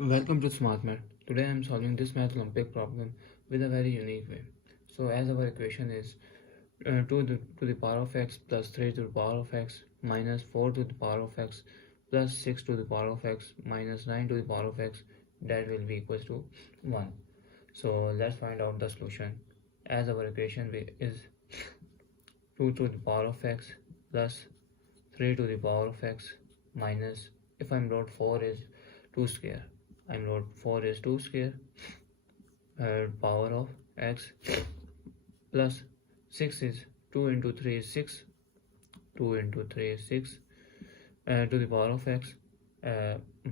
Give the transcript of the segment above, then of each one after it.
Welcome to Smart Math. Today I am solving this math Olympic problem with a very unique way. So as our equation is 2 to the power of x plus 3 to the power of x minus 4 to the power of x plus 6 to the power of x minus 9 to the power of x, that will be equals to 1. So let's find out the solution. As our equation is 2 to the power of x plus 3 to the power of x minus, if I'm wrote 4 is 2 square, I'm wrote 4 is 2 square, power of x plus 6 is 2 into 3 is 6, 2 into 3 is 6 to the power of x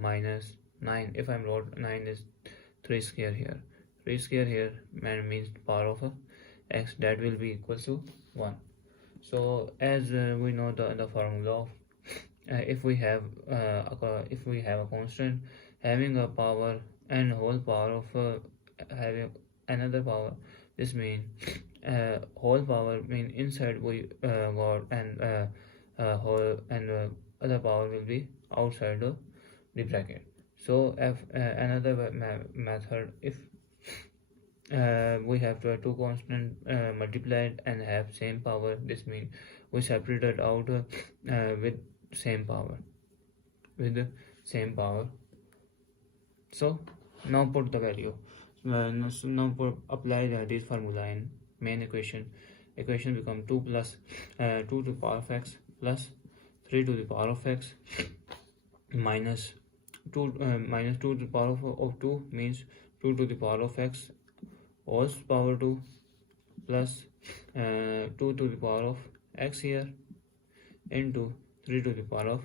minus 9. If I'm wrote 9 is 3 square here, 3 square here means power of x, that will be equals to 1. So as we know the formula of if we have a constant having a power and whole power of having another power, this means whole power mean inside we got, and whole and other power will be outside the bracket. So if another method, if we have two constant multiplied and have same power, this means we separate it out with same power, So now put the value, apply this formula in main equation become 2 plus 2 to the power of x plus 3 to the power of x minus 2 to the power of 2 means 2 to the power of x whole power 2 plus 2 to the power of x here into 3 to the power of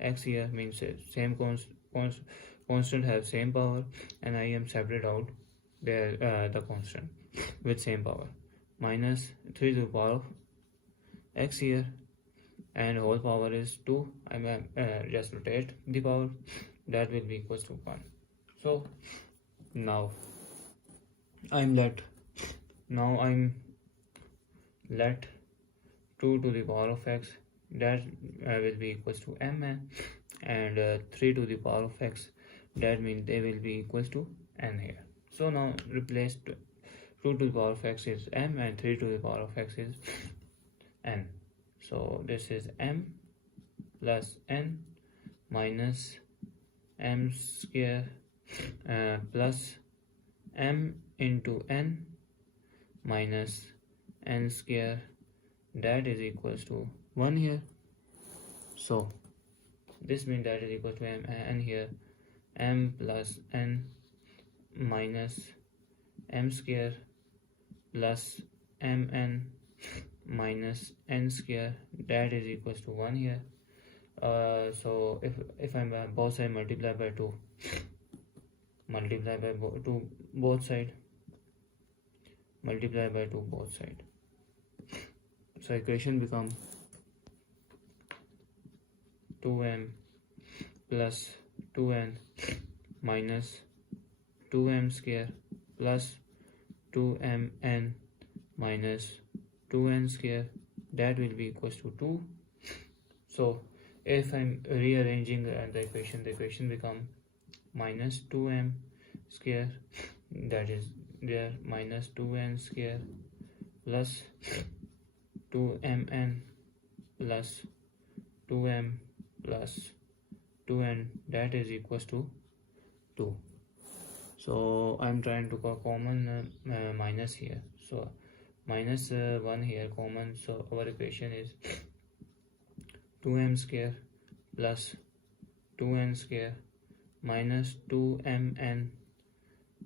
x here, means same constant have same power, and I am separate out the constant with same power, minus 3 to the power of x here, and whole power is 2. I just rotate the power, that will be equals to 1. So now I'm let 2 to the power of x, that will be equals to m, and 3 to the power of x, that means they will be equals to n here. So now replace 2 to the power of x is m and 3 to the power of x is n. So this is m plus n minus m square plus m into n minus n square, that is equals to 1 here. So this means that is equal to n here, m plus n minus m square plus mn minus n square, that is equals to 1 here. So if I'm both side multiply by 2, multiply by 2 both side, multiply by 2 both side, so equation become 2m plus 2n minus 2m square plus 2mn minus 2n square, that will be equals to 2. So if I'm rearranging the equation become minus 2m square, that is there, minus 2n square plus 2mn plus 2m plus 2n, that is equals to 2. So I'm trying to go common minus here, so minus 1 here common, so our equation is 2m square plus 2n square minus 2mn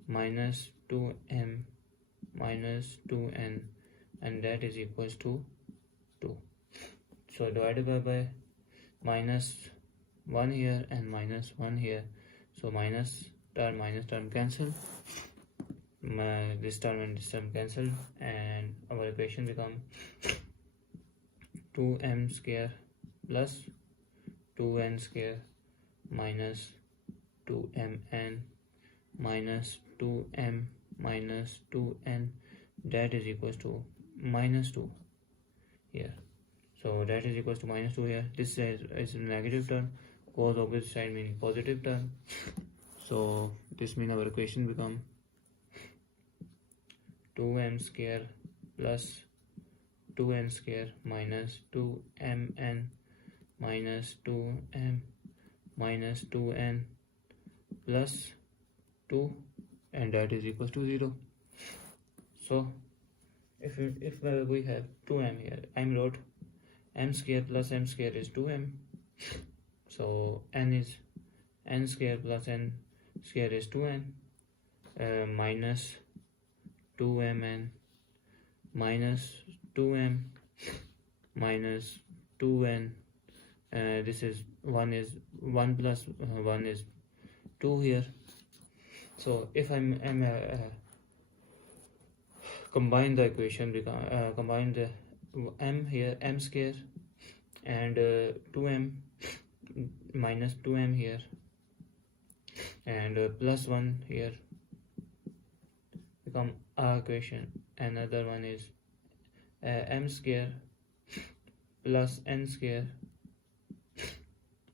minus 2m minus 2n, and that is equals to 2. So divided by minus 1 here and minus 1 here, so minus term cancel, this term and this term cancel, and our equation become 2m square plus 2n square minus 2mn minus 2m minus 2n, that is equals to minus 2 here. So that is equals to minus 2 here. This is a negative term, goes opposite side meaning positive term. So this means our equation become 2m square plus 2n square minus 2mn minus 2m minus 2n plus 2, and that is equals to 0. So if we have 2m here, I wrote m square plus m square is 2m. So n is n square plus n square is 2n, minus 2mn minus 2m minus 2n. This is 1 plus 1 is 2 here. So if I'm combine the equation, combine the m here, m square, and 2m minus 2m here, and plus 1 here, become our equation. Another one is m square plus n square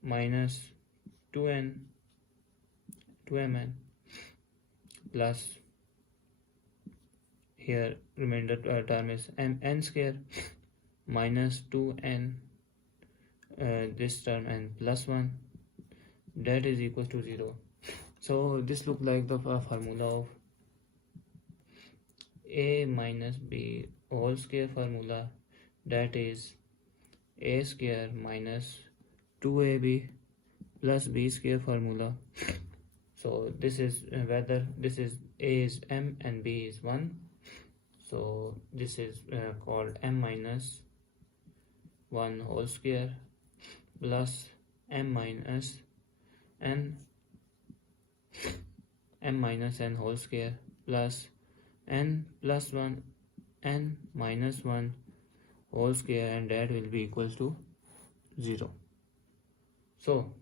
minus 2mn plus here remainder term is n square minus 2n, this term, and plus 1, that is equals to 0. So this look like the formula of a minus b whole square formula, that is a square minus 2ab plus b square formula. So this is whether this is a is m and b is 1, so this is called m minus 1 whole square plus m minus n whole square plus n plus 1 n minus 1 whole square, and that will be equals to 0. So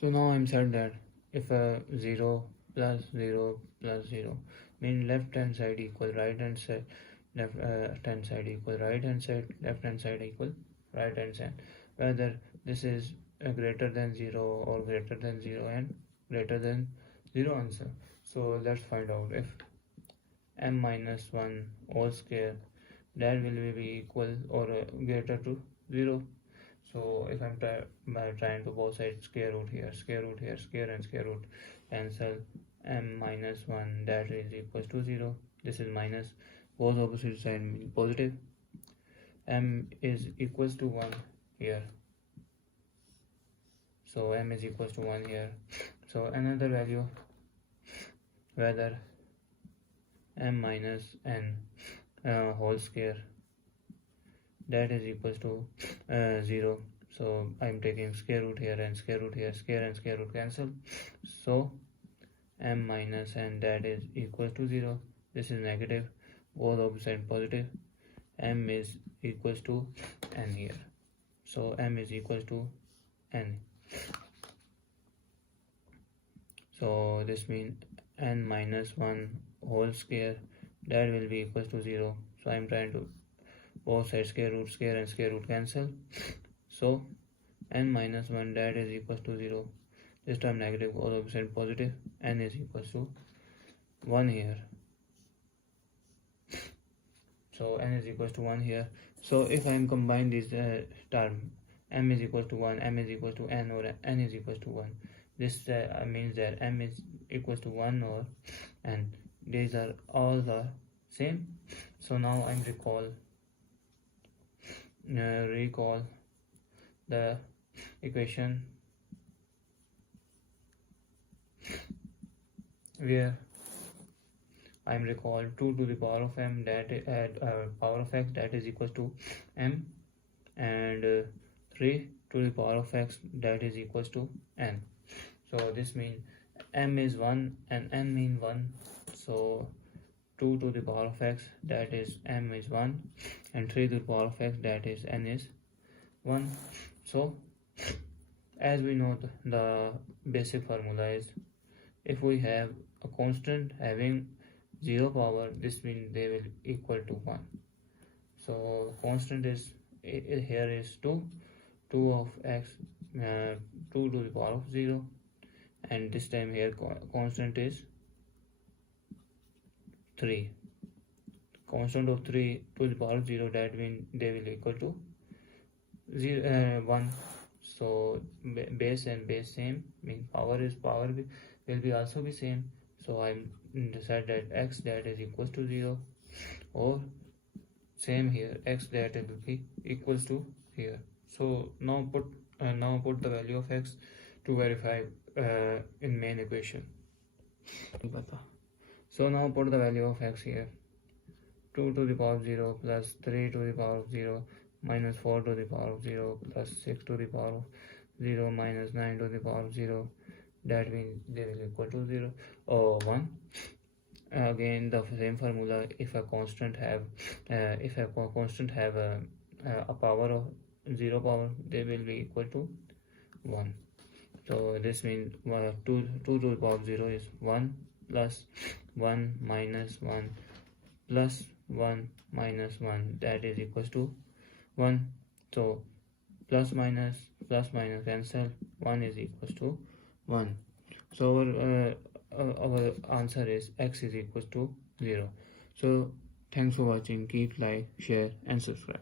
now I'm said that if 0 plus 0 plus 0 mean left hand side equal right hand side, left hand side equal right hand side, left hand side equal right hand side, whether this is greater than 0 or greater than 0 and greater than 0 answer. So let's find out if m minus 1 whole square, that will be equal or greater to 0. So if I'm trying to both sides square root here, square and square root cancel, m minus 1, that is equals to 0. This is minus, both opposite side mean positive. M is equals to 1 here, so m is equals to 1 here. So another value, whether m minus n whole square, that is equals to 0. So I'm taking square root here and square root here, square and square root cancel, so m minus n, that is equals to 0. This is negative, both opposite positive. M is equals to n here, so m is equals to n. So this means n minus 1 whole square, that will be equals to 0. So I'm trying to both sides square and square root cancel, so n minus 1, that is equals to 0. This term negative, both opposite positive, n is equals to 1 here. So n is equals to 1 here. So if I combine this term, m is equals to 1, m is equals to n, or n is equals to 1, this means that m is equals to 1 or n. These are all the same. So now I'm recall the equation where I'm recall 2 to the power of m, that power of x, that is equals to m, and 3 to the power of x, that is equals to n. So this means m is 1 and n mean 1, so 2 to the power of x, that is m is 1, and 3 to the power of x, that is n is 1. So as we know, the basic formula is, if we have a constant having 0 power, this means they will equal to 1. So constant is here is 2 of x, 2 to the power of 0, and this time here constant is 3. Constant of 3 to the power of 0, that means they will equal to 1. So base and base same, means power will be also be same. So I decide that x that is equals to 0, or same here, x that will be equals to here. So now put the value of x to verify in main equation. So now put the value of x here. 2 to the power of 0 plus 3 to the power of 0 minus 4 to the power of 0 plus 6 to the power of 0 minus 9 to the power of 0, that means they will equal to 0 or 1. Again the same formula, if a constant have a power of 0 power, they will be equal to 1. So this means 2 to the power of 0 is 1 plus 1 minus 1 plus 1 minus 1, that is equals to 1. So plus minus cancel, 1 is equals to 1. So our answer is x is equals to 0. So thanks for watching. Keep like, share and subscribe.